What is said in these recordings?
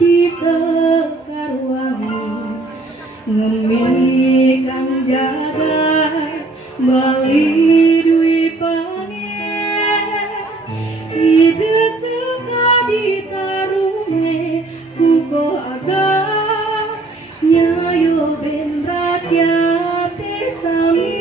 di sekarwangi ngemi kang jaga bali dwi pangen ide sekadi tarune kuko aga nyayo ben rakyat sami.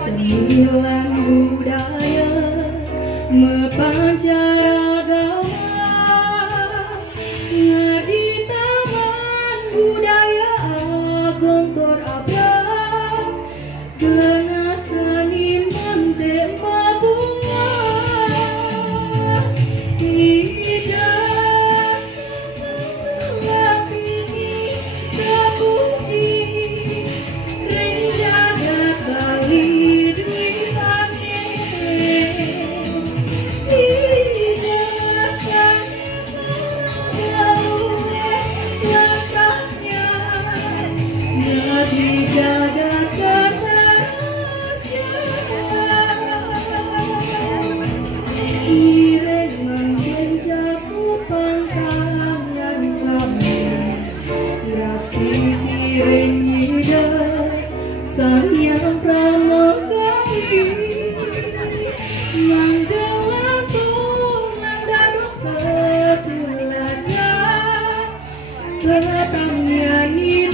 Sembilan budaya mepancar agama ngadi taman budaya gontor abang dengan seniman tema bunga tidak setelah ini terpuji renjaga kali Sayang pramogali manggelantung nandarus ketulaga ketang nyanyi